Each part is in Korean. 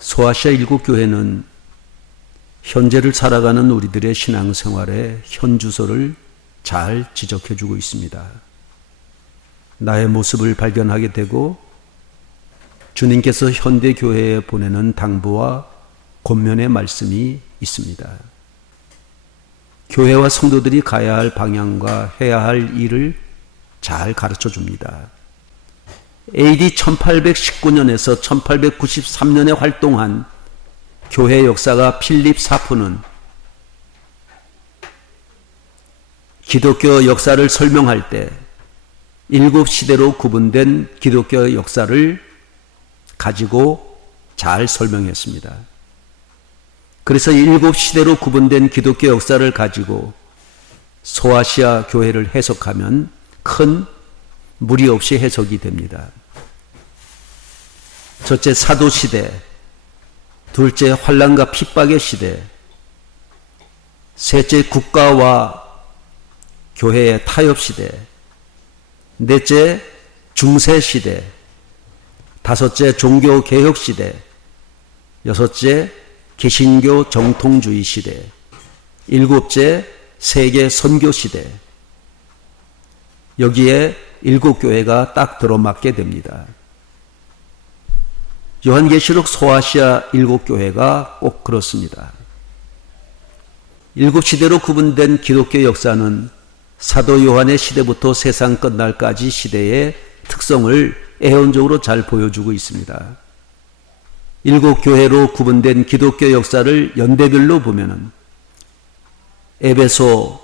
소아시아 일곱 교회는 현재를 살아가는 우리들의 신앙생활의 현주소를 잘 지적해 주고 있습니다. 나의 모습을 발견하게 되고 주님께서 현대 교회에 보내는 당부와 권면의 말씀이 있습니다. 교회와 성도들이 가야 할 방향과 해야 할 일을 잘 가르쳐 줍니다. AD 1819년에서 1893년에 활동한 교회 역사가 필립 사프는 기독교 역사를 설명할 때 일곱 시대로 구분된 기독교 역사를 가지고 잘 설명했습니다. 그래서 일곱 시대로 구분된 기독교 역사를 가지고 소아시아 교회를 해석하면 큰 무리 없이 해석이 됩니다. 첫째, 사도시대. 둘째, 환난과 핍박의 시대. 셋째, 국가와 교회의 타협시대. 넷째, 중세시대. 다섯째, 종교개혁시대. 여섯째, 개신교 정통주의 시대. 일곱째, 세계 선교시대. 여기에 일곱 교회가 딱 들어맞게 됩니다. 요한계시록 소아시아 일곱 교회가 꼭 그렇습니다. 일곱 시대로 구분된 기독교 역사는 사도 요한의 시대부터 세상 끝날까지 시대의 특성을 애원적으로 잘 보여주고 있습니다. 일곱 교회로 구분된 기독교 역사를 연대별로 보면은 에베소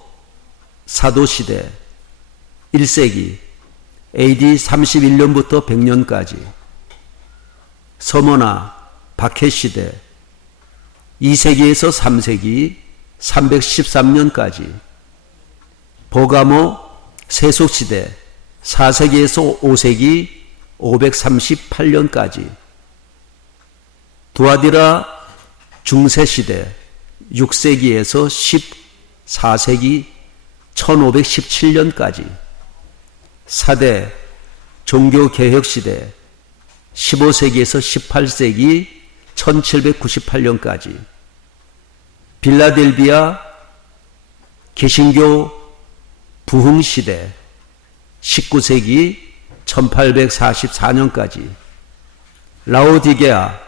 사도시대 1세기 AD 31년부터 100년까지, 서머나 박해시대 2세기에서 3세기 313년까지, 버가모 세속시대 4세기에서 5세기 538년까지, 두아디라 중세시대 6세기에서 14세기 1517년까지, 사대 종교개혁시대 15세기에서 18세기 1798년까지, 빌라델비아 개신교 부흥시대 19세기 1844년까지, 라오디게아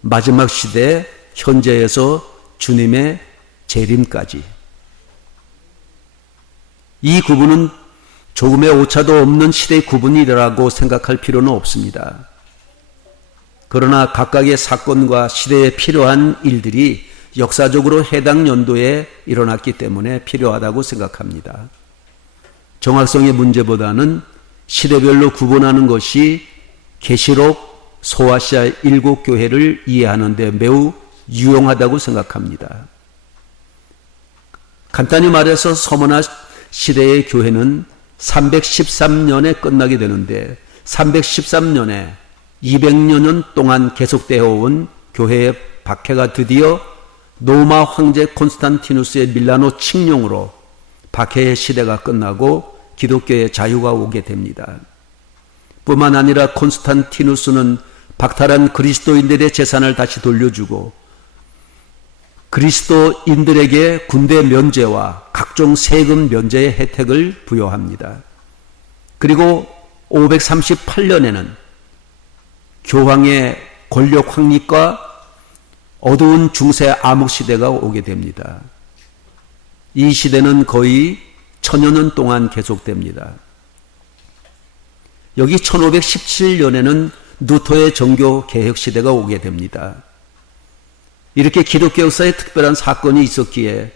마지막 시대 현재에서 주님의 재림까지. 이 구분은 조금의 오차도 없는 시대 구분이라고 생각할 필요는 없습니다. 그러나 각각의 사건과 시대에 필요한 일들이 역사적으로 해당 연도에 일어났기 때문에 필요하다고 생각합니다. 정확성의 문제보다는 시대별로 구분하는 것이 계시록 소아시아 일곱 교회를 이해하는 데 매우 유용하다고 생각합니다. 간단히 말해서 서머나 시대의 교회는 313년에 끝나게 되는데 313년에 200여 년 동안 계속되어 온 교회의 박해가 드디어 로마 황제 콘스탄티누스의 밀라노 칙령으로 박해의 시대가 끝나고 기독교의 자유가 오게 됩니다. 뿐만 아니라 콘스탄티누스는 박탈한 그리스도인들의 재산을 다시 돌려주고 그리스도인들에게 군대 면제와 각종 세금 면제의 혜택을 부여합니다. 그리고 538년에는 교황의 권력 확립과 어두운 중세 암흑 시대가 오게 됩니다. 이 시대는 거의 1000여 년 동안 계속됩니다. 여기 1517년에는 루터의 종교 개혁 시대가 오게 됩니다. 이렇게 기독교 역사에 특별한 사건이 있었기에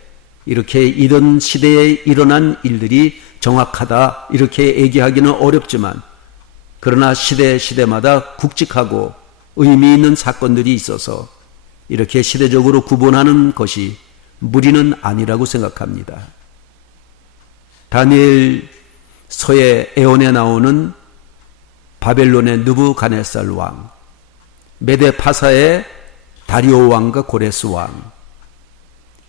이렇게 이런 시대에 일어난 일들이 정확하다 이렇게 얘기하기는 어렵지만, 그러나 시대마다 굵직하고 의미 있는 사건들이 있어서 이렇게 시대적으로 구분하는 것이 무리는 아니라고 생각합니다. 다니엘 서의 에온에 나오는 바벨론의 느부갓네살 왕, 메데파사의 다리오 왕과 고레스 왕,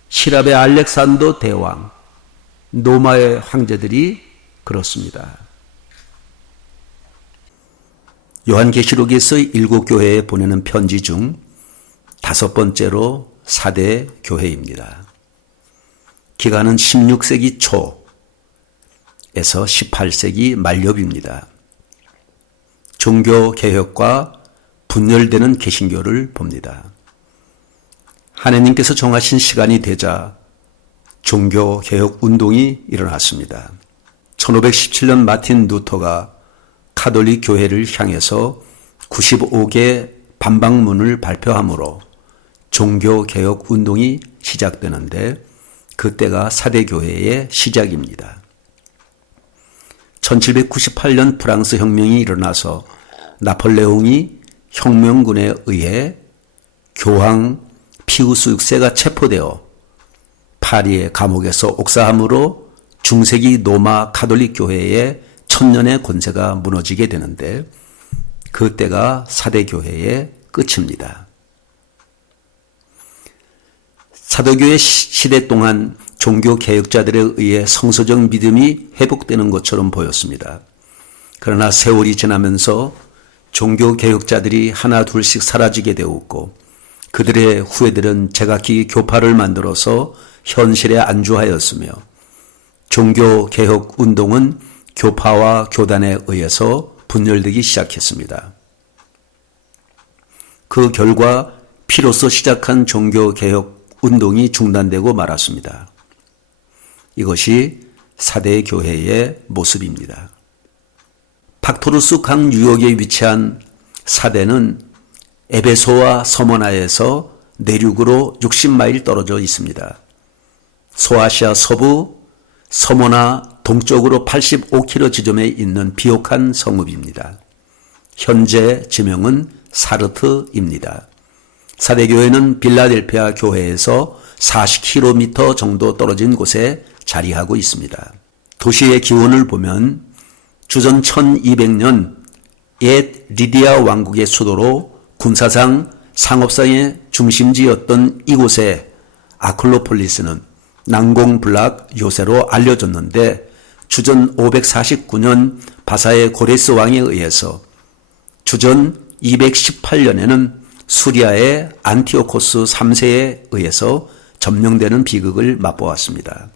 시랍의 알렉산더 대왕, 로마의 황제들이 그렇습니다. 요한계시록에서 일곱 교회에 보내는 편지 중 다섯 번째로 사대 교회입니다. 기간은 16세기 초에서 18세기 말엽입니다. 종교개혁과 분열되는 개신교를 봅니다. 하나님께서 정하신 시간이 되자 종교개혁 운동이 일어났습니다. 1517년 마틴 루터가 카톨릭 교회를 향해서 95개 반박문을 발표하므로 종교개혁 운동이 시작되는데 그때가 사대교회의 시작입니다. 1798년 프랑스 혁명이 일어나서 나폴레옹이 혁명군에 의해 교황 피우스 6세가 체포되어 파리의 감옥에서 옥사함으로 중세기 로마 가톨릭 교회의 천년의 권세가 무너지게 되는데 그때가 사대교회의 끝입니다. 사도교회 시대 동안 종교개혁자들에 의해 성서적 믿음이 회복되는 것처럼 보였습니다. 그러나 세월이 지나면서 종교개혁자들이 하나 둘씩 사라지게 되었고 그들의 후예들은 제각기 교파를 만들어서 현실에 안주하였으며 종교개혁 운동은 교파와 교단에 의해서 분열되기 시작했습니다. 그 결과 피로써 시작한 종교개혁 운동이 중단되고 말았습니다. 이것이 사대 교회의 모습입니다. 팍토루스 강 유역에 위치한 사대는 에베소와 서머나에서 내륙으로 60마일 떨어져 있습니다. 소아시아 서부 서머나 동쪽으로 85km 지점에 있는 비옥한 성읍입니다. 현재 지명은 사르트입니다. 사대교회는 빌라델피아 교회에서 40km 정도 떨어진 곳에 자리하고 있습니다. 도시의 기원을 보면 주전 1200년 옛 리디아 왕국의 수도로 군사상, 상업상의 중심지였던 이곳의 아클로폴리스는 난공불락 요새로 알려졌는데 주전 549년 바사의 고레스 왕에 의해서 주전 218년에는 수리아의 안티오코스 3세에 의해서 점령되는 비극을 맛보았습니다.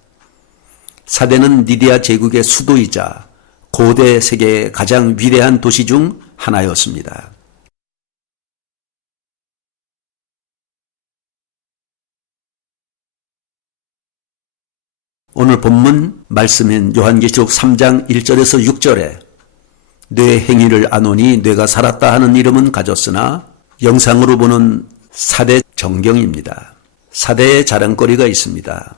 사대는 리디아 제국의 수도이자 고대 세계의 가장 위대한 도시 중 하나였습니다. 오늘 본문 말씀인 요한계시록 3장 1절에서 6절에 뇌 행위를 아노니 뇌가 살았다 하는 이름은 가졌으나 영상으로 보는 사대 정경입니다. 사대의 자랑거리가 있습니다.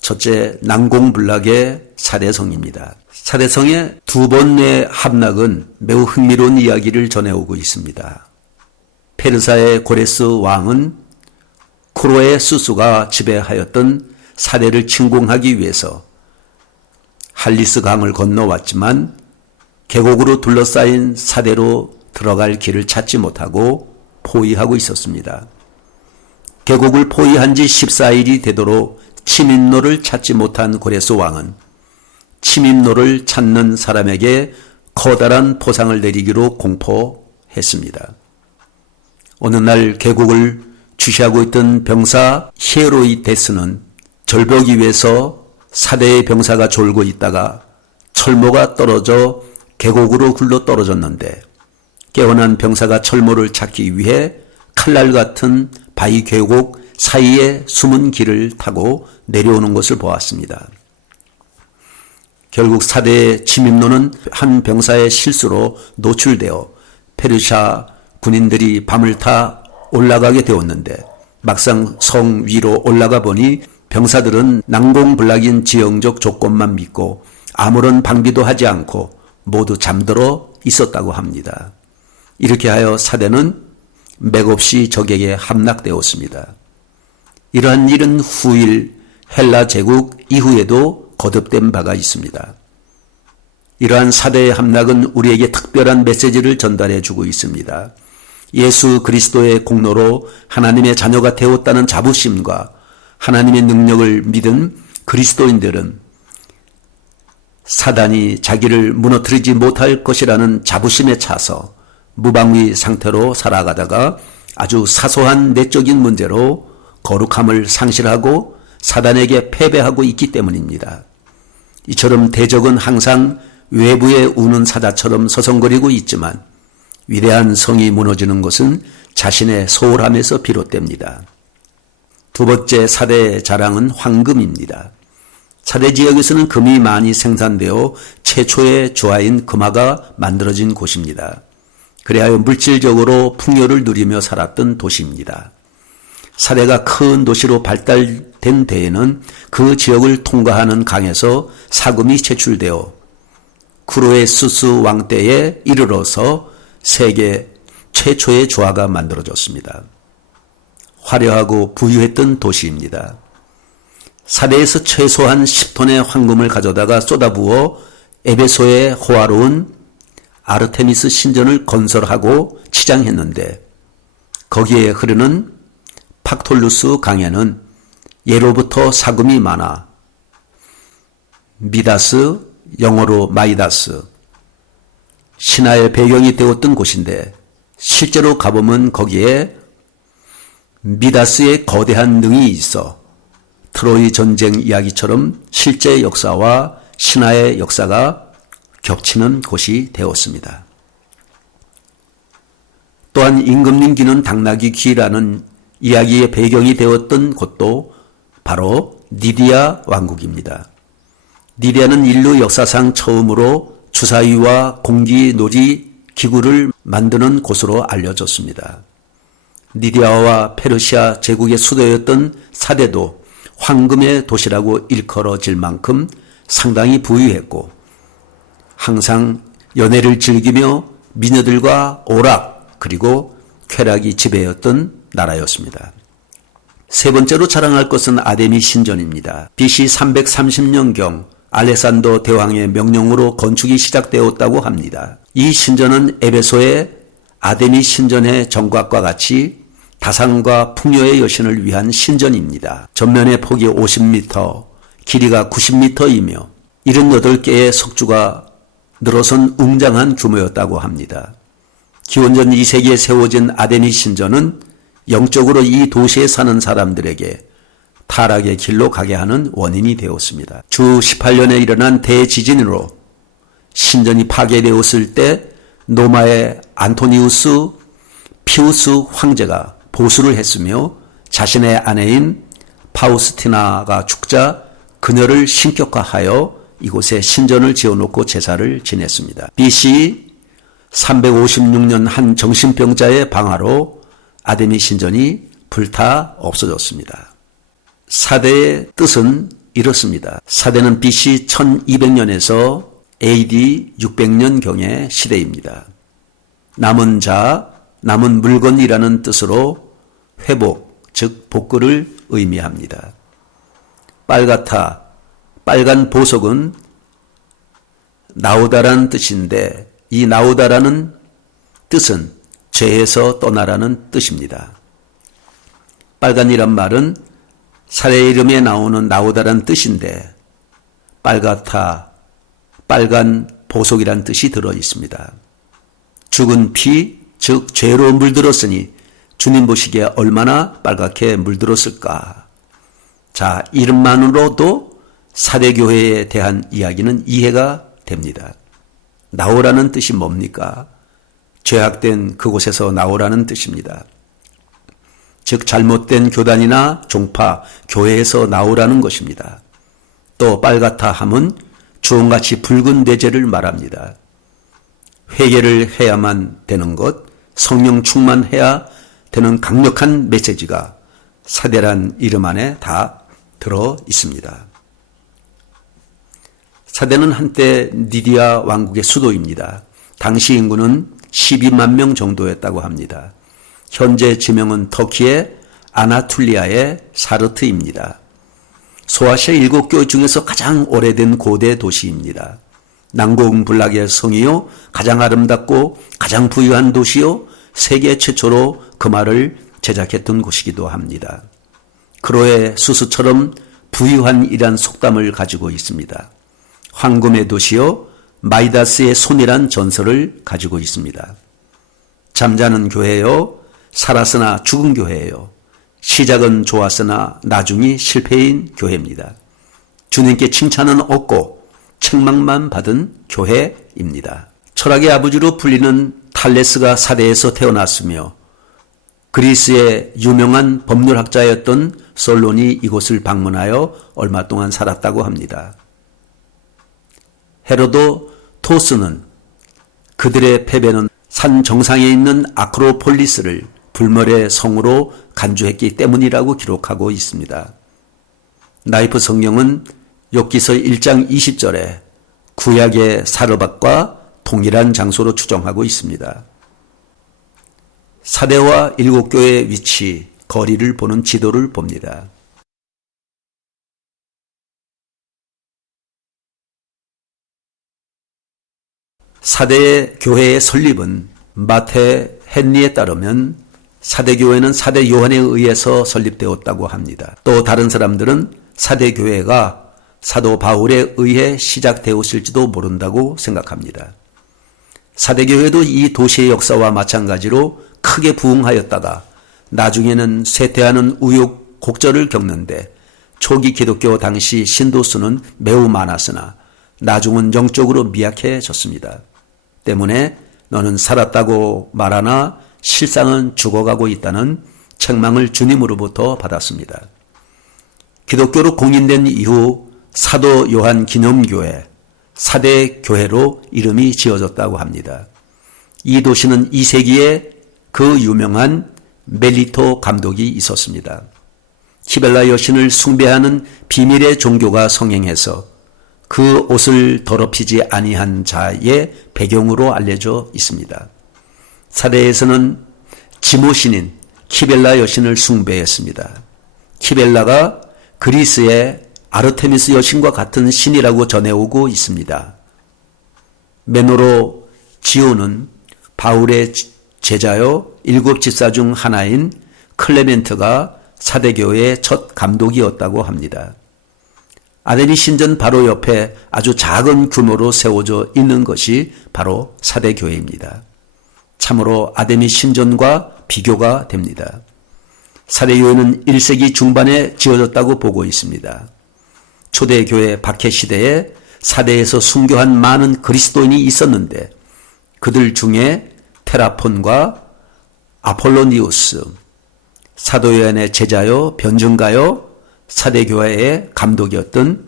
첫째, 난공불락의 사대성입니다. 사대성의 두 번의 함락은 매우 흥미로운 이야기를 전해오고 있습니다. 페르사의 고레스 왕은 쿠로의 수수가 지배하였던 사대를 침공하기 위해서 할리스 강을 건너왔지만 계곡으로 둘러싸인 사대로 들어갈 길을 찾지 못하고 포위하고 있었습니다. 계곡을 포위한 지 14일이 되도록 침입로를 찾지 못한 고레스 왕은 침입로를 찾는 사람에게 커다란 포상을 내리기로 공포했습니다. 어느 날 계곡을 주시하고 있던 병사 히에로이데스는 절벽 위에서 사대의 병사가 졸고 있다가 철모가 떨어져 계곡으로 굴러 떨어졌는데 깨어난 병사가 철모를 찾기 위해 칼날 같은 바위 계곡 사이에 숨은 길을 타고 내려오는 것을 보았습니다. 결국 사대의 침입로는 한 병사의 실수로 노출되어 페르시아 군인들이 밤을 타 올라가게 되었는데 막상 성 위로 올라가 보니 병사들은 난공불락인 지형적 조건만 믿고 아무런 방비도 하지 않고 모두 잠들어 있었다고 합니다. 이렇게 하여 사대는 맥없이 적에게 함락되었습니다. 이러한 일은 후일 헬라 제국 이후에도 거듭된 바가 있습니다. 이러한 사대의 함락은 우리에게 특별한 메시지를 전달해 주고 있습니다. 예수 그리스도의 공로로 하나님의 자녀가 되었다는 자부심과 하나님의 능력을 믿은 그리스도인들은 사단이 자기를 무너뜨리지 못할 것이라는 자부심에 차서 무방비 상태로 살아가다가 아주 사소한 내적인 문제로 거룩함을 상실하고 사단에게 패배하고 있기 때문입니다. 이처럼 대적은 항상 외부에 우는 사자처럼 서성거리고 있지만 위대한 성이 무너지는 것은 자신의 소홀함에서 비롯됩니다. 두 번째 사대의 자랑은 황금입니다. 사대 지역에서는 금이 많이 생산되어 최초의 조화인 금화가 만들어진 곳입니다. 그래야 물질적으로 풍요를 누리며 살았던 도시입니다. 사대가 큰 도시로 발달된 데에는 그 지역을 통과하는 강에서 사금이 채출되어 쿠로에수스 왕 때에 이르러서 세계 최초의 조화가 만들어졌습니다. 화려하고 부유했던 도시입니다. 사대에서 최소한 10톤의 황금을 가져다가 쏟아부어 에베소의 호화로운 아르테미스 신전을 건설하고 치장했는데 거기에 흐르는 팍톨루스 강에는 예로부터 사금이 많아 미다스, 영어로 마이다스, 신화의 배경이 되었던 곳인데 실제로 가보면 거기에 미다스의 거대한 능이 있어 트로이 전쟁 이야기처럼 실제 역사와 신화의 역사가 겹치는 곳이 되었습니다. 또한 임금님 당나귀 귀라는 이야기의 배경이 되었던 곳도 바로 니디아 왕국입니다. 니디아는 인류 역사상 처음으로 주사위와 공기놀이 기구를 만드는 곳으로 알려졌습니다. 니디아와 페르시아 제국의 수도였던 사대도 황금의 도시라고 일컬어질 만큼 상당히 부유했고 항상 연애를 즐기며 미녀들과 오락 그리고 쾌락이 지배였던 나라였습니다. 세 번째로 자랑할 것은 아데미 신전입니다. BC 330년경 알렉산더 대왕의 명령으로 건축이 시작되었다고 합니다. 이 신전은 에베소의 아데미 신전의 정각과 같이 다산과 풍요의 여신을 위한 신전입니다. 전면의 폭이 50m, 길이가 90m이며 78개의 석주가 늘어선 웅장한 규모였다고 합니다. 기원전 2세기에 세워진 아데미 신전은 영적으로 이 도시에 사는 사람들에게 타락의 길로 가게 하는 원인이 되었습니다. 주 18년에 일어난 대지진으로 신전이 파괴되었을 때 노마의 안토니우스 피우스 황제가 보수를 했으며 자신의 아내인 파우스티나가 죽자 그녀를 신격화하여 이곳에 신전을 지어놓고 제사를 지냈습니다. BC 356년 한 정신병자의 방화로 아데미 신전이 불타 없어졌습니다. 사대의 뜻은 이렇습니다. 사대는 BC 1200년에서 AD 600년경의 시대입니다. 남은 자, 남은 물건이라는 뜻으로 회복, 즉 복구를 의미합니다. 빨갛다, 빨간 보석은 나오다라는 뜻인데 이 나오다라는 뜻은 죄에서 떠나라는 뜻입니다. 빨간이란 말은 사례 이름에 나오는 나오다라는 뜻인데 빨갛다, 빨간 보석이란 뜻이 들어 있습니다. 죽은 피, 즉 죄로 물들었으니 주님 보시기에 얼마나 빨갛게 물들었을까. 자, 이름만으로도 사대교회에 대한 이야기는 이해가 됩니다. 나오라는 뜻이 뭡니까? 죄악된 그곳에서 나오라는 뜻입니다. 즉 잘못된 교단이나 종파, 교회에서 나오라는 것입니다. 또 빨갛다 함은 주홍같이 붉은 대죄를 말합니다. 회개를 해야만 되는 것, 성령 충만해야 되는 강력한 메시지가 사대란 이름 안에 다 들어 있습니다. 사대는 한때 니디아 왕국의 수도입니다. 당시 인구는 12만 명 정도였다고 합니다. 현재 지명은 터키의 아나툴리아의 사르트입니다. 소아시아 7교 중에서 가장 오래된 고대 도시입니다. 난공불락의 성이요, 가장 아름답고 가장 부유한 도시요, 세계 최초로 금화를 제작했던 곳이기도 합니다. 크로의 수수처럼 부유한 이란 속담을 가지고 있습니다. 황금의 도시요, 마이다스의 손이란 전설을 가지고 있습니다. 잠자는 교회요, 살았으나 죽은 교회예요. 시작은 좋았으나 나중이 실패인 교회입니다. 주님께 칭찬은 없고 책망만 받은 교회입니다. 철학의 아버지로 불리는 탈레스가 사대에서 태어났으며 그리스의 유명한 법률학자였던 솔론이 이곳을 방문하여 얼마 동안 살았다고 합니다. 헤로도토스는 그들의 패배는 산 정상에 있는 아크로폴리스를 불멸의 성으로 간주했기 때문이라고 기록하고 있습니다. 나이프 성경은 욥기서 1장 20절에 구약의 사르밧과 동일한 장소로 추정하고 있습니다. 사대와 일곱 교회의 위치, 거리를 보는 지도를 봅니다. 사대 교회의 설립은 마태 헨리에 따르면 사대 교회는 사대 요한에 의해서 설립되었다고 합니다. 또 다른 사람들은 사대 교회가 사도 바울에 의해 시작되었을지도 모른다고 생각합니다. 사대 교회도 이 도시의 역사와 마찬가지로 크게 부흥하였다가 나중에는 쇠퇴하는 우여곡절을 겪는데 초기 기독교 당시 신도 수는 매우 많았으나 나중은 영적으로 미약해졌습니다. 때문에 너는 살았다고 말하나 실상은 죽어가고 있다는 책망을 주님으로부터 받았습니다. 기독교로 공인된 이후 사도 요한 기념교회, 사대교회로 이름이 지어졌다고 합니다. 이 도시는 2세기에 그 유명한 멜리토 감독이 있었습니다. 키벨라 여신을 숭배하는 비밀의 종교가 성행해서 그 옷을 더럽히지 아니한 자의 배경으로 알려져 있습니다. 사대에서는 지모신인 키벨라 여신을 숭배했습니다. 키벨라가 그리스의 아르테미스 여신과 같은 신이라고 전해오고 있습니다. 메노로 지오는 바울의 제자요 일곱 집사 중 하나인 클레멘트가 사대교회의 첫 감독이었다고 합니다. 아데미 신전 바로 옆에 아주 작은 규모로 세워져 있는 것이 바로 사대교회입니다. 참으로 아데미 신전과 비교가 됩니다. 사대교회는 1세기 중반에 지어졌다고 보고 있습니다. 초대교회 박해 시대에 사대에서 순교한 많은 그리스도인이 있었는데 그들 중에 테라폰과 아폴로니우스, 사도 요한의 제자요 변증가요 사대교회의 감독이었던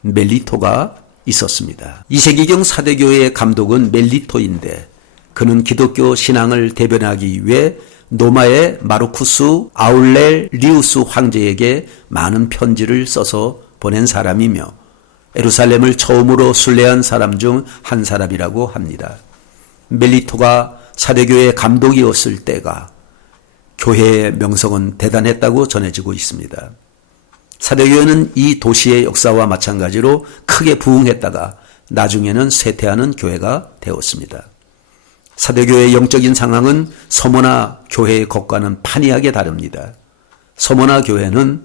멜리토가 있었습니다. 2세기경 사대교회의 감독은 멜리토인데 그는 기독교 신앙을 대변하기 위해 노마의 마르쿠스 아울렐리우스 황제에게 많은 편지를 써서 보낸 사람이며 예루살렘을 처음으로 순례한 사람 중 한 사람이라고 합니다. 멜리토가 사대교회의 감독이었을 때가 교회의 명성은 대단했다고 전해지고 있습니다. 사대교회는 이 도시의 역사와 마찬가지로 크게 부흥했다가 나중에는 쇠퇴하는 교회가 되었습니다. 사대교회의 영적인 상황은 서머나 교회의 것과는 판이하게 다릅니다. 서머나 교회는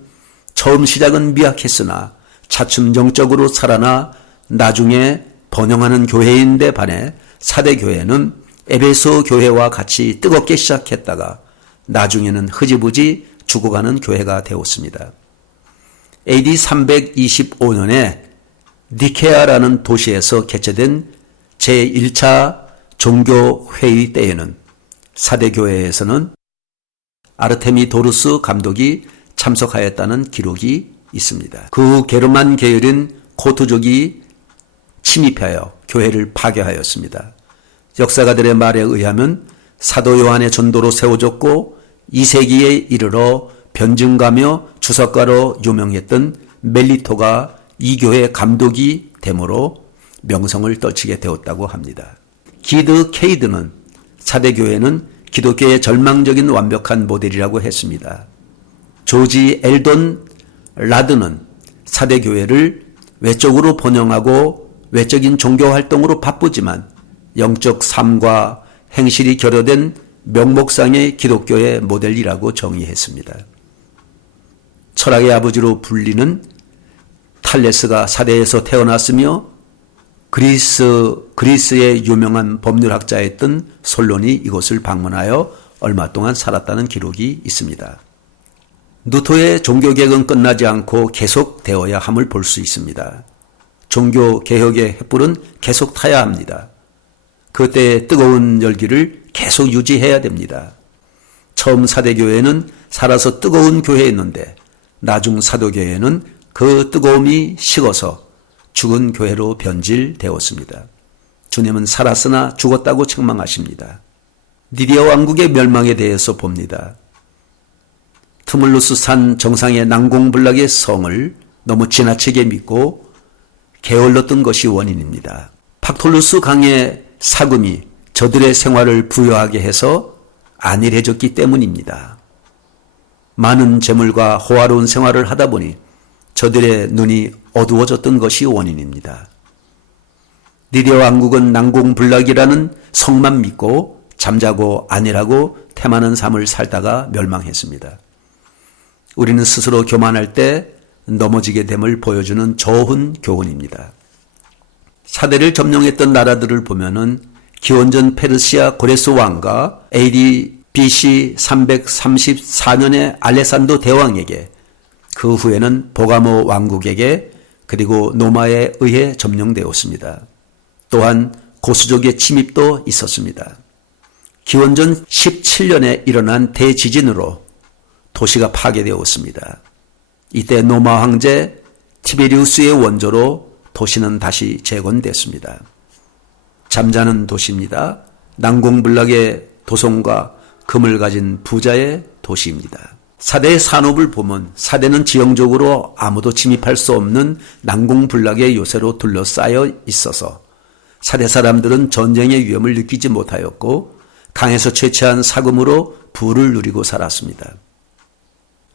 처음 시작은 미약했으나 차츰 영적으로 살아나 나중에 번영하는 교회인데 반해 사대교회는 에베소 교회와 같이 뜨겁게 시작했다가 나중에는 흐지부지 죽어가는 교회가 되었습니다. AD 325년에 니케아라는 도시에서 개최된 제1차 종교회의 때에는 사대교회에서는 아르테미도루스 감독이 참석하였다는 기록이 있습니다. 그 게르만 계열인 고트족이 침입하여 교회를 파괴하였습니다. 역사가들의 말에 의하면 사도 요한의 전도로 세워졌고 2세기에 이르러 변증가며 주석가로 유명했던 멜리토가 이 교회 감독이 되므로 명성을 떨치게 되었다고 합니다. 기드 케이드는 사대교회는 기독교의 절망적인 완벽한 모델이라고 했습니다. 조지 엘돈 라드는 사대교회를 외적으로 번영하고 외적인 종교활동으로 바쁘지만 영적 삶과 행실이 결여된 명목상의 기독교의 모델이라고 정의했습니다. 철학의 아버지로 불리는 탈레스가 사대에서 태어났으며 그리스의 유명한 법률학자였던 솔론이 이곳을 방문하여 얼마 동안 살았다는 기록이 있습니다. 누토의 종교개혁은 끝나지 않고 계속되어야 함을 볼 수 있습니다. 종교개혁의 횃불은 계속 타야 합니다. 그때의 뜨거운 열기를 계속 유지해야 됩니다. 처음 사대교회는 살아서 뜨거운 교회였는데 나중 사도교회는 그 뜨거움이 식어서 죽은 교회로 변질되었습니다. 주님은 살았으나 죽었다고 책망하십니다. 니디아 왕국의 멸망에 대해서 봅니다. 트물루스 산 정상의 난공불락의 성을 너무 지나치게 믿고 게을렀던 것이 원인입니다. 팍톨루스 강의 사금이 저들의 생활을 부여하게 해서 안일해졌기 때문입니다. 많은 재물과 호화로운 생활을 하다 보니 저들의 눈이 어두워졌던 것이 원인입니다. 니디아 왕국은 난공불락이라는 성만 믿고 잠자고 안일하고 템하는 삶을 살다가 멸망했습니다. 우리는 스스로 교만할 때 넘어지게 됨을 보여주는 좋은 교훈입니다. 사대를 점령했던 나라들을 보면은 기원전 페르시아 고레스 왕과 AD BC 334년에 알레산더 대왕에게 그 후에는 보가모 왕국에게 그리고 노마에 의해 점령되었습니다. 또한 고수족의 침입도 있었습니다. 기원전 17년에 일어난 대지진으로 도시가 파괴되었습니다. 이때 노마 황제 티베리우스의 원조로 도시는 다시 재건됐습니다. 잠자는 도시입니다. 난공불락의 도성과 금을 가진 부자의 도시입니다. 사대의 산업을 보면 사대는 지형적으로 아무도 침입할 수 없는 난공불락의 요새로 둘러싸여 있어서 사대 사람들은 전쟁의 위험을 느끼지 못하였고 강에서 채취한 사금으로 부를 누리고 살았습니다.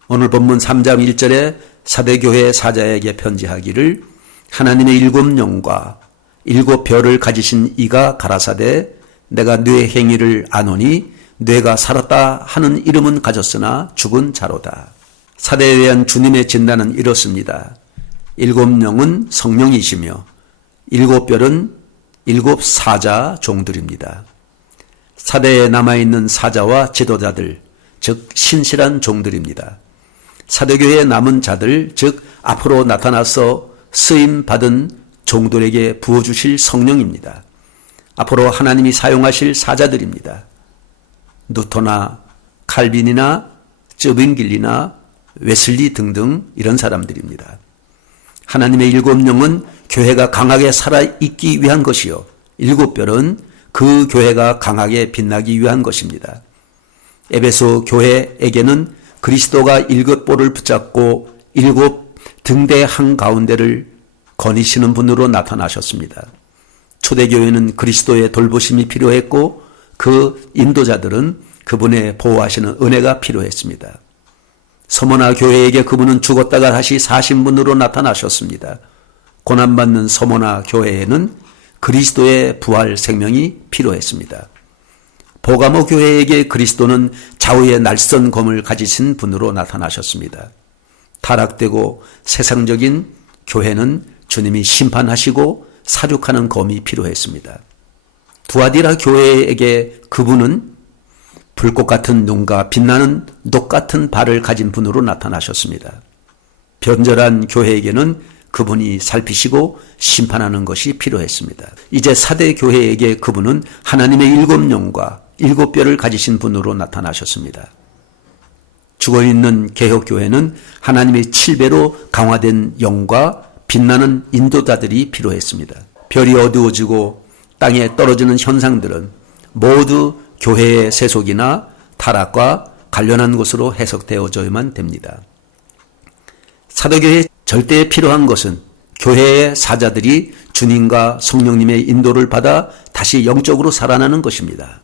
오늘 본문 3장 1절에 사대교회 사자에게 편지하기를 하나님의 7영과 7별을 가지신 이가 가라사대 내가 뇌 행위를 아노니 뇌가 살았다 하는 이름은 가졌으나 죽은 자로다. 사대에 대한 주님의 진단은 이렇습니다. 7영은 성령이시며 7별은 7사자 종들입니다. 사대에 남아있는 사자와 지도자들, 즉 신실한 종들입니다. 사대교회에 남은 자들, 즉 앞으로 나타나서 쓰임받은 종들에게 부어주실 성령입니다. 앞으로 하나님이 사용하실 사자들입니다. 누토나 칼빈이나 쯔빙길리나 웨슬리 등등 이런 사람들입니다. 하나님의 7영은 교회가 강하게 살아있기 위한 것이요 7별은 그 교회가 강하게 빛나기 위한 것입니다. 에베소 교회에게는 그리스도가 7볼을 붙잡고 7 등대 한가운데를 거니시는 분으로 나타나셨습니다. 초대교회는 그리스도의 돌보심이 필요했고 그 인도자들은 그분의 보호하시는 은혜가 필요했습니다. 서머나 교회에게 그분은 죽었다가 다시 사신 분으로 나타나셨습니다. 고난받는 서머나 교회에는 그리스도의 부활 생명이 필요했습니다. 보가모 교회에게 그리스도는 좌우의 날선 검을 가지신 분으로 나타나셨습니다. 타락되고 세상적인 교회는 주님이 심판하시고 사륙하는 검이 필요했습니다. 두아디라 교회에게 그분은 불꽃 같은 눈과 빛나는 녹 같은 발을 가진 분으로 나타나셨습니다. 변절한 교회에게는 그분이 살피시고 심판하는 것이 필요했습니다. 이제 사대 교회에게 그분은 하나님의 7영과 7별을 가지신 분으로 나타나셨습니다. 죽어있는 개혁교회는 하나님의 7배로 강화된 영과 빛나는 인도자들이 필요했습니다. 별이 어두워지고 땅에 떨어지는 현상들은 모두 교회의 세속이나 타락과 관련한 것으로 해석되어져야만 됩니다. 사도교회에 절대 필요한 것은 교회의 사자들이 주님과 성령님의 인도를 받아 다시 영적으로 살아나는 것입니다.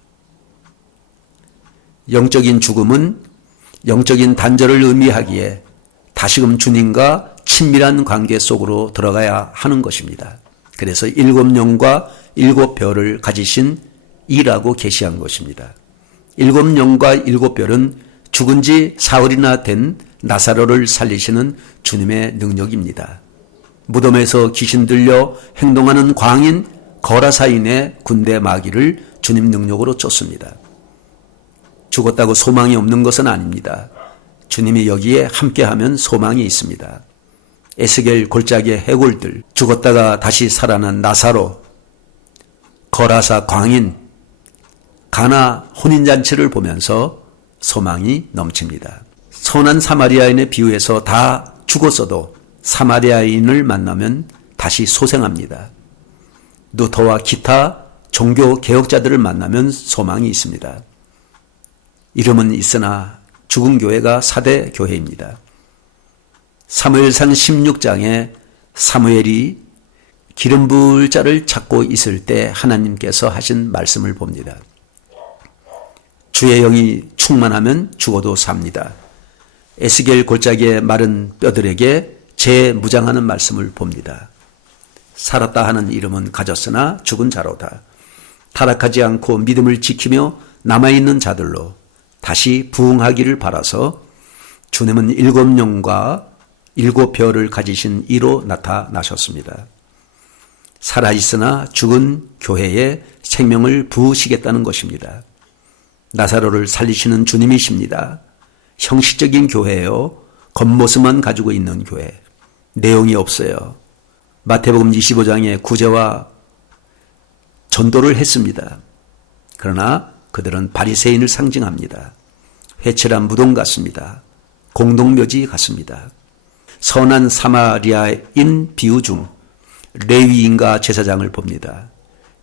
영적인 죽음은 영적인 단절을 의미하기에 다시금 주님과 친밀한 관계 속으로 들어가야 하는 것입니다. 그래서 7영과 7별을 가지신 이라고 계시한 것입니다. 7영과 7별은 죽은 지 사흘이나 된 나사로를 살리시는 주님의 능력입니다. 무덤에서 귀신 들려 행동하는 광인 거라사인의 군대 마귀를 주님 능력으로 쫓습니다. 죽었다고 소망이 없는 것은 아닙니다. 주님이 여기에 함께하면 소망이 있습니다. 에스겔 골짜기의 해골들, 죽었다가 다시 살아난 나사로, 거라사 광인, 가나 혼인잔치를 보면서 소망이 넘칩니다. 선한 사마리아인의 비유에서 다 죽었어도 사마리아인을 만나면 다시 소생합니다. 누터와 기타 종교 개혁자들을 만나면 소망이 있습니다. 이름은 있으나 죽은 교회가 사대 교회입니다. 사무엘상 16장에 사무엘이 기름 부을 자를 찾고 있을 때 하나님께서 하신 말씀을 봅니다. 주의 영이 충만하면 죽어도 삽니다. 에스겔 골짜기의 마른 뼈들에게 재무장하는 말씀을 봅니다. 살았다 하는 이름은 가졌으나 죽은 자로다. 타락하지 않고 믿음을 지키며 남아있는 자들로 다시 부흥하기를 바라서 주님은 7영과 7별을 가지신 이로 나타나셨습니다. 살아있으나 죽은 교회에 생명을 부으시겠다는 것입니다. 나사로를 살리시는 주님이십니다. 형식적인 교회예요. 겉모습만 가지고 있는 교회. 내용이 없어요. 마태복음 25장의 구제와 전도를 했습니다. 그러나 그들은 바리새인을 상징합니다. 회칠한 무덤 같습니다. 공동묘지 같습니다. 선한 사마리아인 비유 중 레위인과 제사장을 봅니다.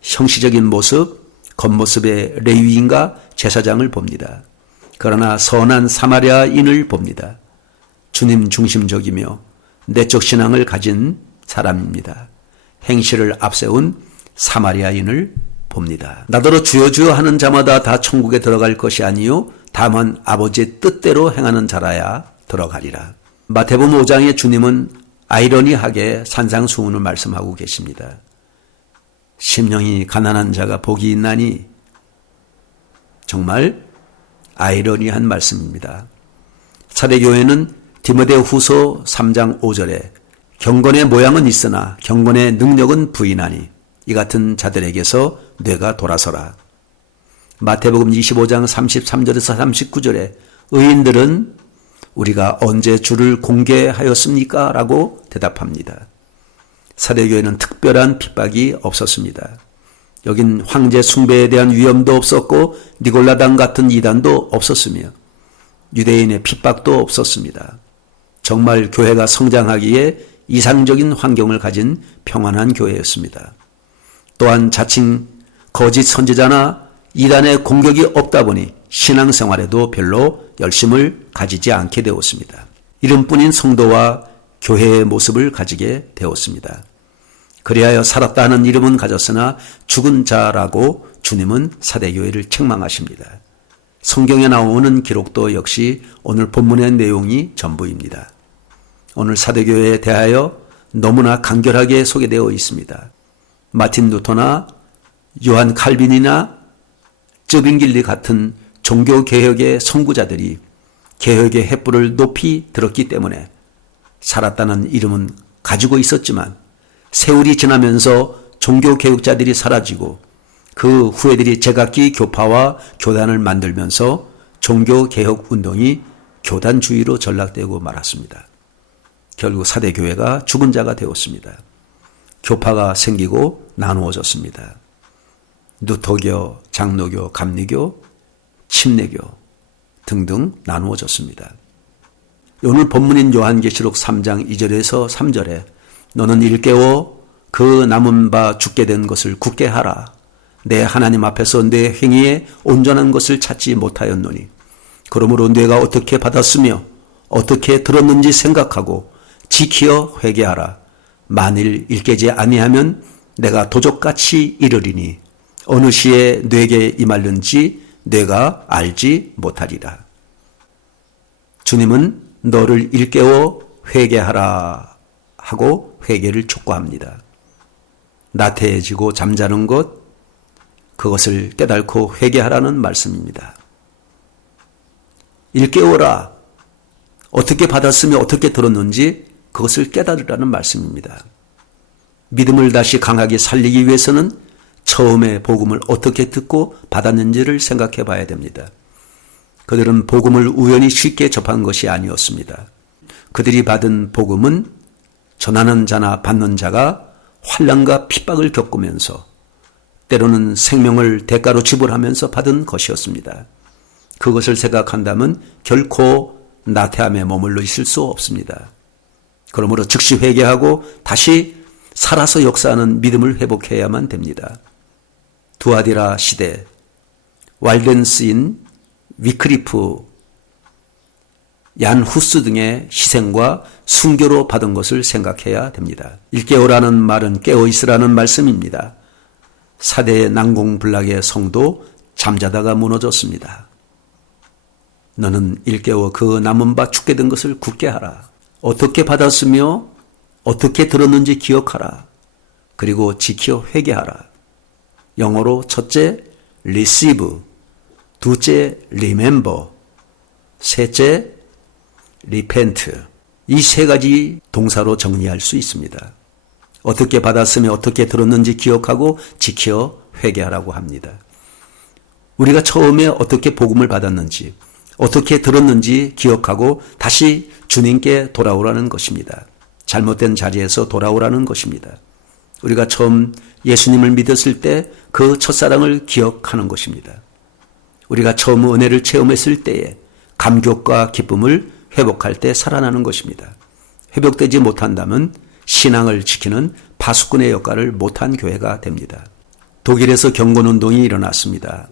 형식적인 모습, 겉모습의 레위인과 제사장을 봅니다. 그러나 선한 사마리아인을 봅니다. 주님 중심적이며 내적 신앙을 가진 사람입니다. 행실을 앞세운 사마리아인을 봅니다. 나더러 주여 주여 하는 자마다 다 천국에 들어갈 것이 아니요 다만 아버지의 뜻대로 행하는 자라야 들어가리라. 마태복음 5장의 주님은 아이러니하게 산상수훈을 말씀하고 계십니다. 심령이 가난한 자가 복이 있나니, 정말 아이러니한 말씀입니다. 사대교회는 디모데후서 3장 5절에 경건의 모양은 있으나 경건의 능력은 부인하니 이 같은 자들에게서 뇌가 돌아서라. 마태복음 25장 33절에서 39절에 의인들은 우리가 언제 주를 공개하였습니까? 라고 대답합니다. 사대교회는 특별한 핍박이 없었습니다. 여긴 황제 숭배에 대한 위험도 없었고 니골라당 같은 이단도 없었으며 유대인의 핍박도 없었습니다. 정말 교회가 성장하기에 이상적인 환경을 가진 평안한 교회였습니다. 또한 자칭 거짓 선지자나 이단의 공격이 없다 보니 신앙생활에도 별로 열심을 가지지 않게 되었습니다. 이름뿐인 성도와 교회의 모습을 가지게 되었습니다. 그리하여 살았다 하는 이름은 가졌으나 죽은 자라고 주님은 사대교회를 책망하십니다. 성경에 나오는 기록도 역시 오늘 본문의 내용이 전부입니다. 오늘 사대교회에 대하여 너무나 간결하게 소개되어 있습니다. 마틴 루터나 요한 칼빈이나 쩌빙길리 같은 종교개혁의 선구자들이 개혁의 횃불을 높이 들었기 때문에 살았다는 이름은 가지고 있었지만 세월이 지나면서 종교개혁자들이 사라지고 그 후예들이 제각기 교파와 교단을 만들면서 종교개혁 운동이 교단주의로 전락되고 말았습니다. 결국 사대교회가 죽은 자가 되었습니다. 교파가 생기고 나누어졌습니다. 누터교, 장로교, 감리교, 침례교 등등 나누어졌습니다. 오늘 본문인 요한계시록 3장 2절에서 3절에 너는 일깨워 그 남은 바 죽게 된 것을 굳게 하라. 내 하나님 앞에서 내 행위에 온전한 것을 찾지 못하였노니 그러므로 내가 어떻게 받았으며 어떻게 들었는지 생각하고 지키어 회개하라. 만일 일깨지 아니하면 내가 도적같이 이르리니 어느 시에 뇌게 임할는지 내가 알지 못하리라. 주님은 너를 일깨워 회개하라 하고 회개를 촉구합니다. 나태해지고 잠자는 것, 그것을 깨닫고 회개하라는 말씀입니다. 일깨워라. 어떻게 받았으며 어떻게 들었는지 그것을 깨달으라는 말씀입니다. 믿음을 다시 강하게 살리기 위해서는 처음에 복음을 어떻게 듣고 받았는지를 생각해 봐야 됩니다. 그들은 복음을 우연히 쉽게 접한 것이 아니었습니다. 그들이 받은 복음은 전하는 자나 받는 자가 환난과 핍박을 겪으면서 때로는 생명을 대가로 지불하면서 받은 것이었습니다. 그것을 생각한다면 결코 나태함에 머물러 있을 수 없습니다. 그러므로 즉시 회개하고 다시 살아서 역사하는 믿음을 회복해야만 됩니다. 두아디라 시대 왈덴스인 위크리프, 얀 후스 등의 희생과 순교로 받은 것을 생각해야 됩니다. 일깨우라는 말은 깨어있으라는 말씀입니다. 사대의 난공불락의 성도 잠자다가 무너졌습니다. 너는 일깨워 그 남은 바 죽게 된 것을 굳게 하라. 어떻게 받았으며 어떻게 들었는지 기억하라. 그리고 지켜 회개하라. 영어로 첫째 receive, 둘째 remember, 셋째 repent. 이 세 가지 동사로 정리할 수 있습니다. 어떻게 받았으며 어떻게 들었는지 기억하고 지켜 회개하라고 합니다. 우리가 처음에 어떻게 복음을 받았는지 어떻게 들었는지 기억하고 다시 주님께 돌아오라는 것입니다. 잘못된 자리에서 돌아오라는 것입니다. 우리가 처음 예수님을 믿었을 때 그 첫사랑을 기억하는 것입니다. 우리가 처음 은혜를 체험했을 때에 감격과 기쁨을 회복할 때 살아나는 것입니다. 회복되지 못한다면 신앙을 지키는 파수꾼의 역할을 못한 교회가 됩니다. 독일에서 경건운동이 일어났습니다.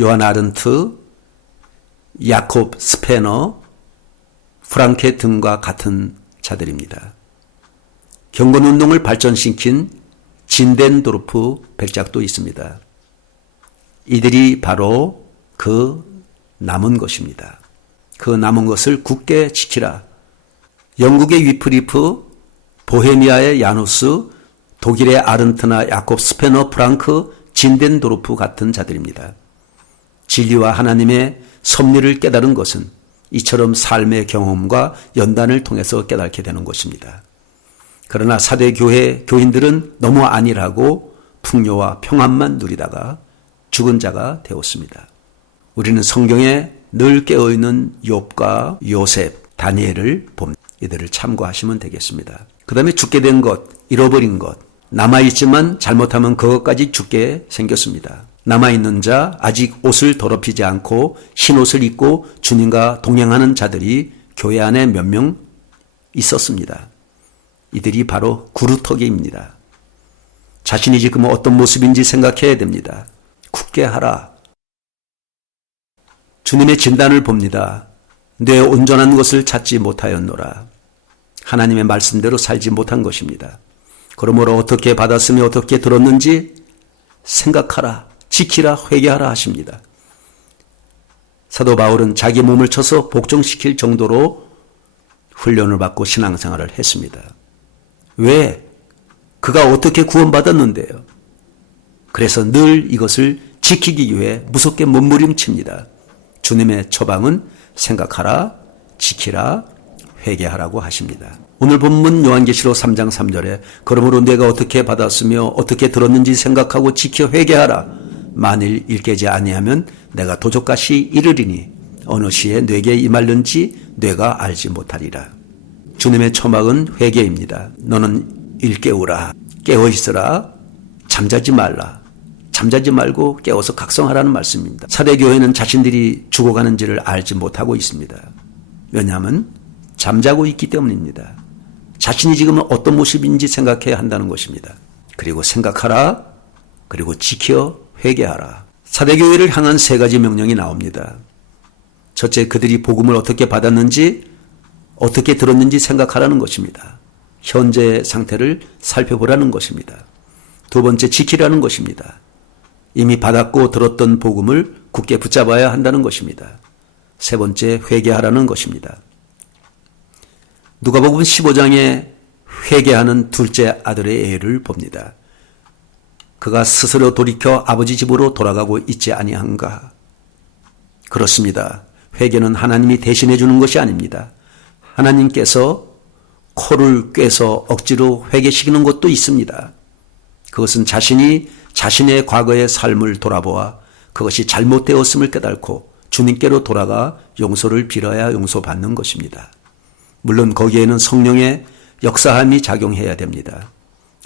요한 아른트, 야콥 스페너, 프랑케 등과 같은 자들입니다. 경건운동을 발전시킨 진덴도르프 백작도 있습니다. 이들이 바로 그 남은 것입니다. 그 남은 것을 굳게 지키라. 영국의 위프리프, 보헤미아의 야누스, 독일의 아른트나 야콥 스페너, 프랑크, 진덴도르프 같은 자들입니다. 진리와 하나님의 섭리를 깨달은 것은 이처럼 삶의 경험과 연단을 통해서 깨닫게 되는 것입니다. 그러나 사대교회 교인들은 너무 안일하고 풍요와 평안만 누리다가 죽은 자가 되었습니다. 우리는 성경에 늘 깨어있는 욥과 요셉, 다니엘을 봅니다. 이들을 참고하시면 되겠습니다. 그 다음에 죽게 된 것, 잃어버린 것, 남아있지만 잘못하면 그것까지 죽게 생겼습니다. 남아있는 자, 아직 옷을 더럽히지 않고 흰 옷을 입고 주님과 동행하는 자들이 교회 안에 몇 명 있었습니다. 이들이 바로 구루터기입니다. 자신이 지금 어떤 모습인지 생각해야 됩니다. 굳게 하라. 주님의 진단을 봅니다. 내 온전한 것을 찾지 못하였노라. 하나님의 말씀대로 살지 못한 것입니다. 그러므로 어떻게 받았으며 어떻게 들었는지 생각하라, 지키라, 회개하라 하십니다. 사도 바울은 자기 몸을 쳐서 복종시킬 정도로 훈련을 받고 신앙생활을 했습니다. 왜? 그가 어떻게 구원받았는데요? 그래서 늘 이것을 지키기 위해 무섭게 몸부림칩니다. 주님의 처방은 생각하라, 지키라, 회개하라고 하십니다. 오늘 본문 요한계시록 3장 3절에 그러므로 내가 어떻게 받았으며 어떻게 들었는지 생각하고 지켜 회개하라. 만일 일깨지 아니하면 내가 도적같이 이르리니 어느 시에 뇌게 임할는지 뇌가 알지 못하리라. 주님의 처막은 회개입니다. 너는 일깨우라, 깨어있으라, 잠자지 말라. 잠자지 말고 깨워서 각성하라는 말씀입니다. 사대교회는 자신들이 죽어가는지를 알지 못하고 있습니다. 왜냐하면 잠자고 있기 때문입니다. 자신이 지금 어떤 모습인지 생각해야 한다는 것입니다. 그리고 생각하라, 그리고 지켜 회개하라. 사대교회를 향한 세 가지 명령이 나옵니다. 첫째, 그들이 복음을 어떻게 받았는지 어떻게 들었는지 생각하라는 것입니다. 현재의 상태를 살펴보라는 것입니다. 두 번째, 지키라는 것입니다. 이미 받았고 들었던 복음을 굳게 붙잡아야 한다는 것입니다. 세 번째, 회개하라는 것입니다. 누가복음 15장에 회개하는 둘째 아들의 예를 봅니다. 그가 스스로 돌이켜 아버지 집으로 돌아가고 있지 아니한가? 그렇습니다. 회개는 하나님이 대신해 주는 것이 아닙니다. 하나님께서 코를 꿰서 억지로 회개시키는 것도 있습니다. 그것은 자신이 자신의 과거의 삶을 돌아보아 그것이 잘못되었음을 깨닫고 주님께로 돌아가 용서를 빌어야 용서받는 것입니다. 물론 거기에는 성령의 역사함이 작용해야 됩니다.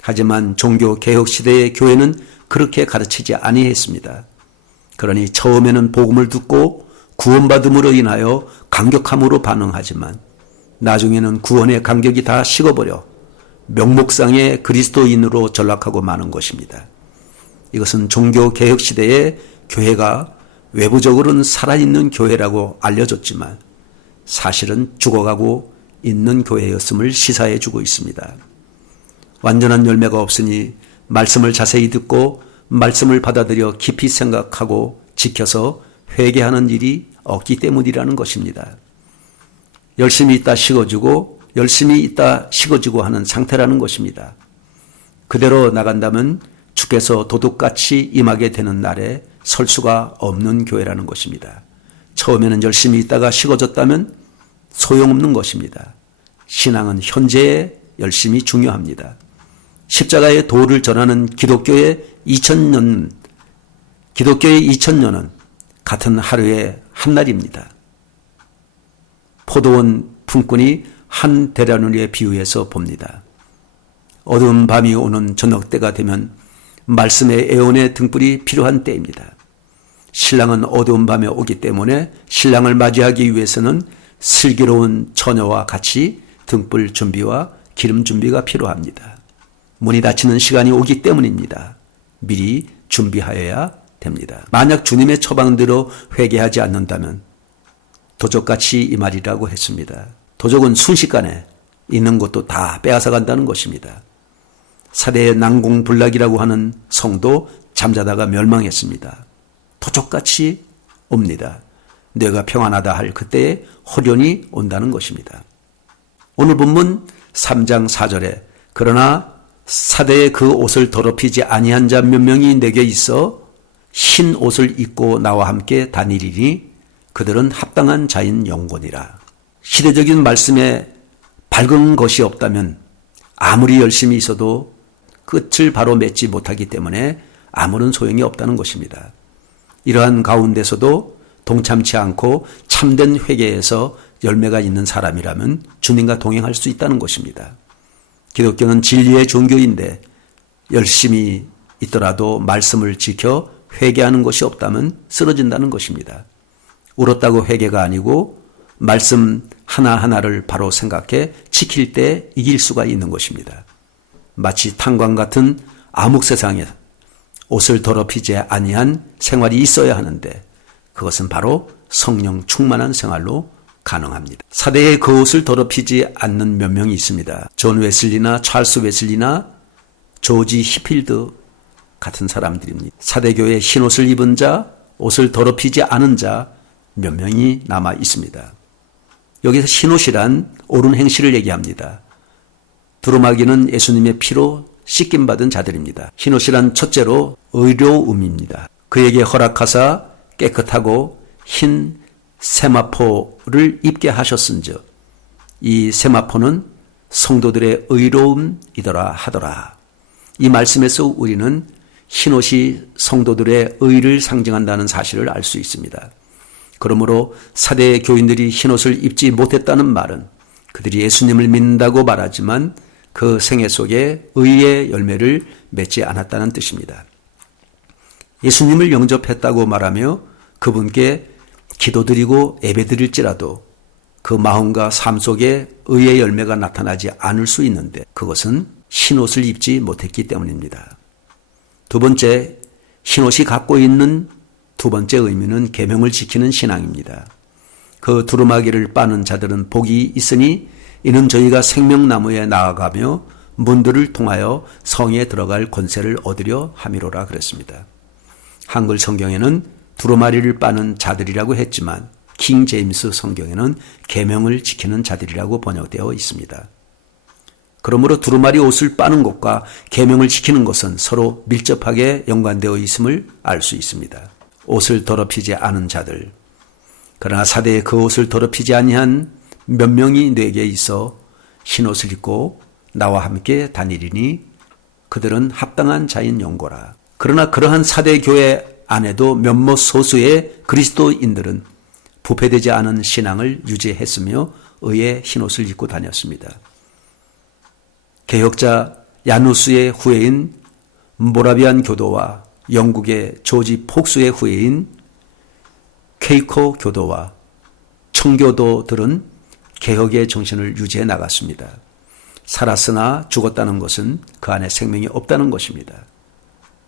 하지만 종교 개혁 시대의 교회는 그렇게 가르치지 아니했습니다. 그러니 처음에는 복음을 듣고 구원받음으로 인하여 감격함으로 반응하지만 나중에는 구원의 감격이 다 식어버려 명목상의 그리스도인으로 전락하고 마는 것입니다. 이것은 종교 개혁 시대의 교회가 외부적으로는 살아있는 교회라고 알려졌지만 사실은 죽어가고 있는 교회였음을 시사해 주고 있습니다. 완전한 열매가 없으니 말씀을 자세히 듣고 말씀을 받아들여 깊이 생각하고 지켜서 회개하는 일이 없기 때문이라는 것입니다. 열심히 있다 식어지고 열심히 있다 식어지고 하는 상태라는 것입니다. 그대로 나간다면 주께서 도둑같이 임하게 되는 날에 설 수가 없는 교회라는 것입니다. 처음에는 열심히 있다가 식어졌다면 소용없는 것입니다. 신앙은 현재의 열심이 중요합니다. 십자가의 도를 전하는 기독교의 2000년은 같은 하루의 한날입니다. 포도원 품꾼이 한 대라누리에 비유해서 봅니다. 어두운 밤이 오는 저녁 때가 되면 말씀의 애원의 등불이 필요한 때입니다. 신랑은 어두운 밤에 오기 때문에 신랑을 맞이하기 위해서는 슬기로운 처녀와 같이 등불 준비와 기름 준비가 필요합니다. 문이 닫히는 시간이 오기 때문입니다. 미리 준비하여야 됩니다. 만약 주님의 처방대로 회개하지 않는다면 도적같이 이 말이라고 했습니다. 도적은 순식간에 있는 것도 다 빼앗아 간다는 것입니다. 사대의 난공불락이라고 하는 성도 잠자다가 멸망했습니다. 도적같이 옵니다. 뇌가 평안하다 할 그때에 호련이 온다는 것입니다. 오늘 본문 3장 4절에 그러나 사대의 그 옷을 더럽히지 아니한 자 몇 명이 내게 있어 흰 옷을 입고 나와 함께 다니리니 그들은 합당한 자인 영혼이라. 시대적인 말씀에 밝은 것이 없다면 아무리 열심히 있어도 끝을 바로 맺지 못하기 때문에 아무런 소용이 없다는 것입니다. 이러한 가운데서도 동참치 않고 참된 회개에서 열매가 있는 사람이라면 주님과 동행할 수 있다는 것입니다. 기독교는 진리의 종교인데 열심히 있더라도 말씀을 지켜 회개하는 것이 없다면 쓰러진다는 것입니다. 울었다고 회개가 아니고 말씀 하나하나를 바로 생각해 지킬 때 이길 수가 있는 것입니다. 마치 탄광 같은 암흑 세상에 옷을 더럽히지 아니한 생활이 있어야 하는데 그것은 바로 성령 충만한 생활로 가능합니다. 사대에 그 옷을 더럽히지 않는 몇 명이 있습니다. 존 웨슬리나 찰스 웨슬리나 조지 히필드 같은 사람들입니다. 사대교회 흰옷을 입은 자, 옷을 더럽히지 않은 자 몇 명이 남아 있습니다. 여기서 흰옷이란 옳은 행실을 얘기합니다. 두루마기는 예수님의 피로 씻김받은 자들입니다. 흰옷이란 첫째로 의로움입니다. 그에게 허락하사 깨끗하고 흰 세마포를 입게 하셨은즉 이 세마포는 성도들의 의로움이더라 하더라. 이 말씀에서 우리는 흰옷이 성도들의 의를 상징한다는 사실을 알 수 있습니다. 그러므로 사대의 교인들이 흰옷을 입지 못했다는 말은 그들이 예수님을 믿는다고 말하지만 그 생애 속에 의의 열매를 맺지 않았다는 뜻입니다. 예수님을 영접했다고 말하며 그분께 기도드리고 예배드릴지라도 그 마음과 삶 속에 의의 열매가 나타나지 않을 수 있는데 그것은 흰옷을 입지 못했기 때문입니다. 두 번째, 흰옷이 갖고 있는 두 번째 의미는 계명을 지키는 신앙입니다. 그 두루마기를 빠는 자들은 복이 있으니 이는 저희가 생명나무에 나아가며 문들을 통하여 성에 들어갈 권세를 얻으려 함이로라 그랬습니다. 한글 성경에는 두루마리를 빠는 자들이라고 했지만 킹 제임스 성경에는 계명을 지키는 자들이라고 번역되어 있습니다. 그러므로 두루마리 옷을 빠는 것과 계명을 지키는 것은 서로 밀접하게 연관되어 있음을 알 수 있습니다. 옷을 더럽히지 않은 자들, 그러나 사대에 그 옷을 더럽히지 아니한 몇 명이 내게 있어 흰옷을 입고 나와 함께 다니리니 그들은 합당한 자인 영고라. 그러나 그러한 사대 교회 안에도 몇몇 소수의 그리스도인들은 부패되지 않은 신앙을 유지했으며 의의 흰옷을 입고 다녔습니다. 개혁자 야누스의 후예인 모라비안 교도와 영국의 조지 폭스의 후예인 케이코 교도와 청교도들은 개혁의 정신을 유지해 나갔습니다. 살았으나 죽었다는 것은 그 안에 생명이 없다는 것입니다.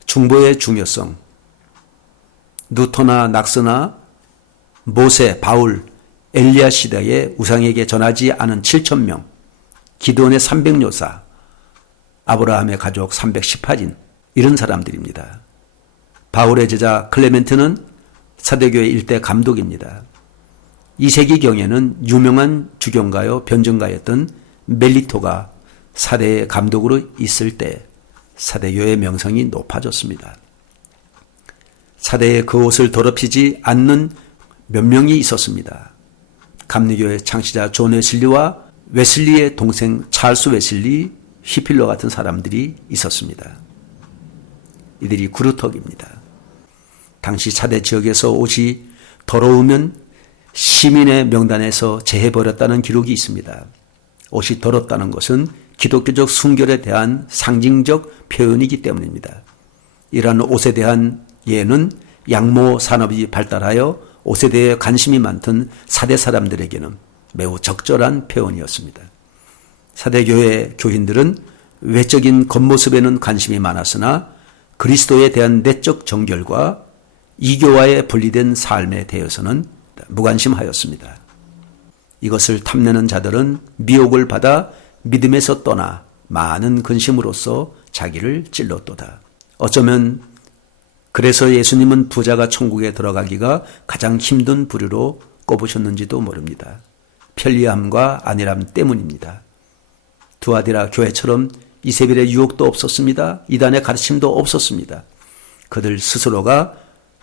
중보의 중요성, 누터나 낙스나 모세, 바울, 엘리야 시대의 우상에게 전하지 않은 7,000명, 기드온의 300요사, 아브라함의 가족 318인, 이런 사람들입니다. 바울의 제자 클레멘트는 사대교회 일대 감독입니다. 2세기경에는 유명한 주경가요 변증가였던 멜리토가 사대의 감독으로 있을 때 사대교회의 명성이 높아졌습니다. 사대에 그 옷을 더럽히지 않는 몇 명이 있었습니다. 감리교회 창시자 존 웨슬리와 웨슬리의 동생 찰스 웨슬리, 휘필러 같은 사람들이 있었습니다. 이들이 구루턱입니다. 당시 사대 지역에서 옷이 더러우면 시민의 명단에서 제해버렸다는 기록이 있습니다. 옷이 더럽다는 것은 기독교적 순결에 대한 상징적 표현이기 때문입니다. 이러한 옷에 대한 예는 양모 산업이 발달하여 옷에 대해 관심이 많던 사대 사람들에게는 매우 적절한 표현이었습니다. 사대교회 교인들은 외적인 겉모습에는 관심이 많았으나 그리스도에 대한 내적 정결과 이교와의 분리된 삶에 대해서는 무관심하였습니다. 이것을 탐내는 자들은 미혹을 받아 믿음에서 떠나 많은 근심으로써 자기를 찔렀도다. 어쩌면 그래서 예수님은 부자가 천국에 들어가기가 가장 힘든 부류로 꼽으셨는지도 모릅니다. 편리함과 안일함 때문입니다. 두아디라 교회처럼 이세벨의 유혹도 없었습니다. 이단의 가르침도 없었습니다. 그들 스스로가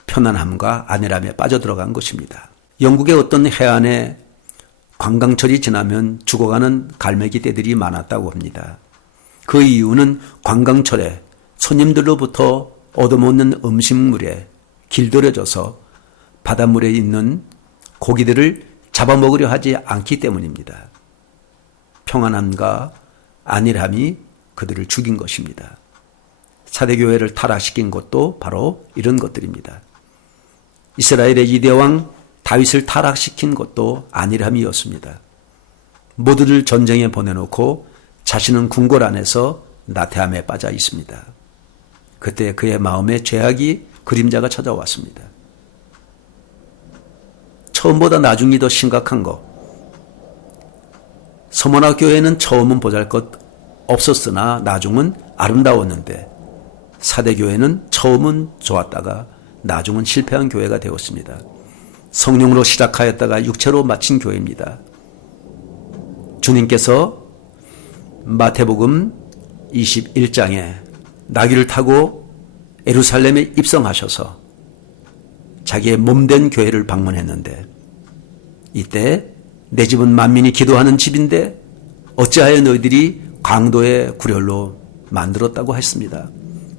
편안함과 안일함에 빠져들어간 것입니다. 영국의 어떤 해안에 관광철이 지나면 죽어가는 갈매기 떼들이 많았다고 합니다. 그 이유는 관광철에 손님들로부터 얻어먹는 음식물에 길들여져서 바닷물에 있는 고기들을 잡아먹으려 하지 않기 때문입니다. 평안함과 안일함이 그들을 죽인 것입니다. 사대교회를 타락시킨 것도 바로 이런 것들입니다. 이스라엘의 이대왕 다윗을 타락시킨 것도 안일함이었습니다. 모두를 전쟁에 보내놓고 자신은 궁궐 안에서 나태함에 빠져 있습니다. 그때 그의 마음에 죄악이 그림자가 찾아왔습니다. 처음보다 나중이 더 심각한 것. 서머나 교회는 처음은 보잘것 없었으나 나중은 아름다웠는데 사대교회는 처음은 좋았다가 나중은 실패한 교회가 되었습니다. 성령으로 시작하였다가 육체로 마친 교회입니다. 주님께서 마태복음 21장에 나귀를 타고 예루살렘에 입성하셔서 자기의 몸된 교회를 방문했는데 이때 내 집은 만민이 기도하는 집인데 어찌하여 너희들이 강도의 구렬로 만들었다고 했습니다.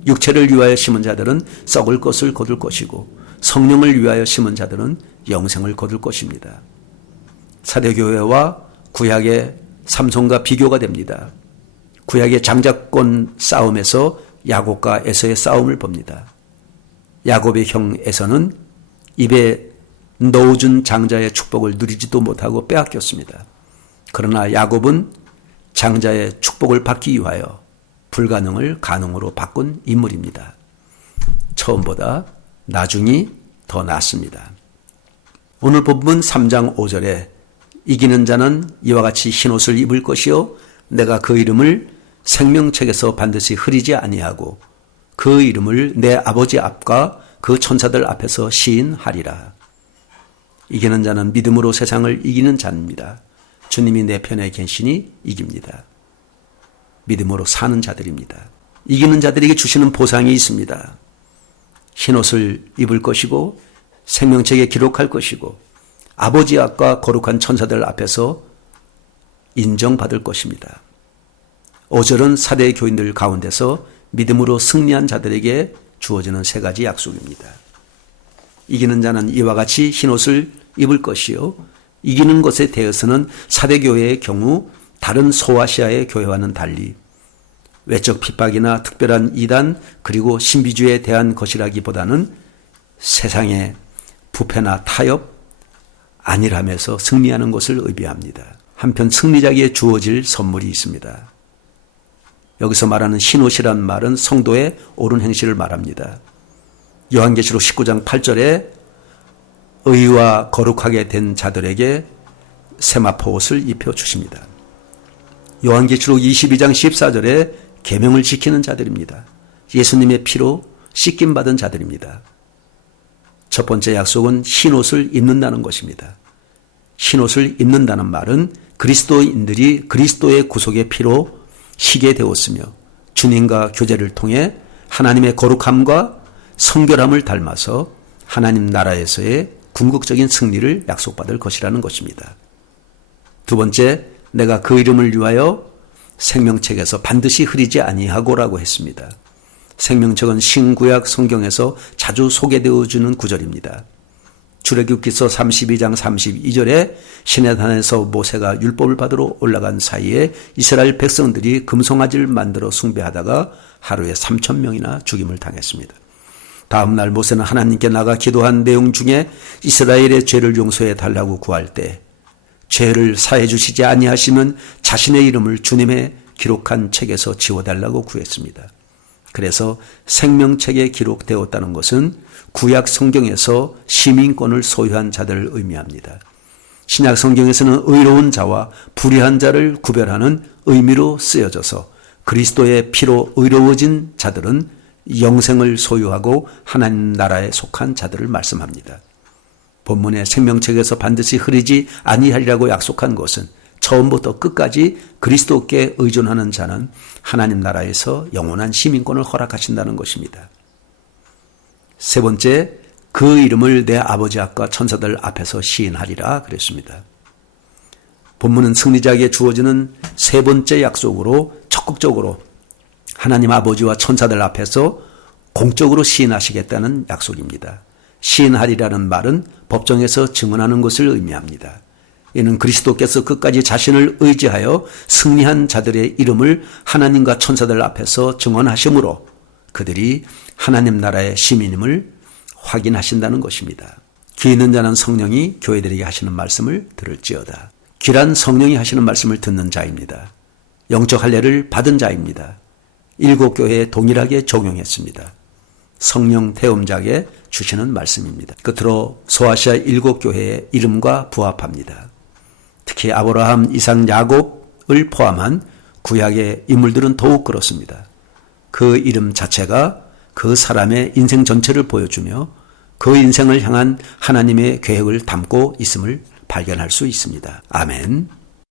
육체를 위하여 심은 자들은 썩을 것을 거둘 것이고 성령을 위하여 심은 자들은 영생을 거둘 것입니다. 사대교회와 구약의 삼손과 비교가 됩니다. 구약의 장자권 싸움에서 야곱과 에서의 싸움을 봅니다. 야곱의 형 에서는 입에 넣어준 장자의 축복을 누리지도 못하고 빼앗겼습니다. 그러나 야곱은 장자의 축복을 받기 위하여 불가능을 가능으로 바꾼 인물입니다. 처음보다 나중이 더 낫습니다. 오늘 본문 3장 5절에 이기는 자는 이와 같이 흰옷을 입을 것이요 내가 그 이름을 생명책에서 반드시 흐리지 아니하고 그 이름을 내 아버지 앞과 그 천사들 앞에서 시인하리라. 이기는 자는 믿음으로 세상을 이기는 자입니다. 주님이 내 편에 계시니 이깁니다. 믿음으로 사는 자들입니다. 이기는 자들에게 주시는 보상이 있습니다. 흰옷을 입을 것이고 생명책에 기록할 것이고 아버지 앞과 거룩한 천사들 앞에서 인정받을 것입니다. 5절은 사대 교인들 가운데서 믿음으로 승리한 자들에게 주어지는 세 가지 약속입니다. 이기는 자는 이와 같이 흰옷을 입을 것이요 이기는 것에 대해서는 사대교회의 경우 다른 소아시아의 교회와는 달리 외적 핍박이나 특별한 이단 그리고 신비주의에 대한 것이라기보다는 세상의 부패나 타협, 안일함에서 승리하는 것을 의미합니다. 한편 승리자에게 주어질 선물이 있습니다. 여기서 말하는 흰옷이란 말은 성도의 옳은 행실을 말합니다. 요한계시록 19장 8절에 의와 거룩하게 된 자들에게 세마포 옷을 입혀주십니다. 요한계시록 22장 14절에 계명을 지키는 자들입니다. 예수님의 피로 씻김받은 자들입니다. 첫 번째 약속은 흰옷을 입는다는 것입니다. 흰옷을 입는다는 말은 그리스도인들이 그리스도의 구속의 피로 희게 되었으며 주님과 교제를 통해 하나님의 거룩함과 성결함을 닮아서 하나님 나라에서의 궁극적인 승리를 약속받을 것이라는 것입니다. 두 번째, 내가 그 이름을 위하여 생명책에서 반드시 흐리지 아니하고라고 했습니다. 생명책은 신구약 성경에서 자주 소개되어 주는 구절입니다. 출애굽기서 32장 32절에 시내산에서 모세가 율법을 받으러 올라간 사이에 이스라엘 백성들이 금송아지를 만들어 숭배하다가 하루에 3,000명이나 죽임을 당했습니다. 다음 날 모세는 하나님께 나가 기도한 내용 중에 이스라엘의 죄를 용서해 달라고 구할 때 죄를 사해 주시지 아니하시면 자신의 이름을 주님의 기록한 책에서 지워달라고 구했습니다. 그래서 생명책에 기록되었다는 것은 구약 성경에서 시민권을 소유한 자들을 의미합니다. 신약 성경에서는 의로운 자와 불의한 자를 구별하는 의미로 쓰여져서 그리스도의 피로 의로워진 자들은 영생을 소유하고 하나님 나라에 속한 자들을 말씀합니다. 본문의 생명책에서 반드시 흐리지 아니하리라고 약속한 것은 처음부터 끝까지 그리스도께 의존하는 자는 하나님 나라에서 영원한 시민권을 허락하신다는 것입니다. 세 번째, 그 이름을 내 아버지 앞과 천사들 앞에서 시인하리라 그랬습니다. 본문은 승리자에게 주어지는 세 번째 약속으로 적극적으로 하나님 아버지와 천사들 앞에서 공적으로 시인하시겠다는 약속입니다. 시인하리라는 말은 법정에서 증언하는 것을 의미합니다. 이는 그리스도께서 끝까지 자신을 의지하여 승리한 자들의 이름을 하나님과 천사들 앞에서 증언하심으로 그들이 하나님 나라의 시민임을 확인하신다는 것입니다. 귀 있는 자는 성령이 교회들에게 하시는 말씀을 들을지어다. 귀란 성령이 하시는 말씀을 듣는 자입니다. 영적 할례를 받은 자입니다. 7교회에 동일하게 적용했습니다. 성령 태움자에게 주시는 말씀입니다. 끝으로 소아시아 7교회의 이름과 부합합니다. 특히 아브라함, 이삭, 야곱을 포함한 구약의 인물들은 더욱 그렇습니다. 그 이름 자체가 그 사람의 인생 전체를 보여주며 그 인생을 향한 하나님의 계획을 담고 있음을 발견할 수 있습니다. 아멘.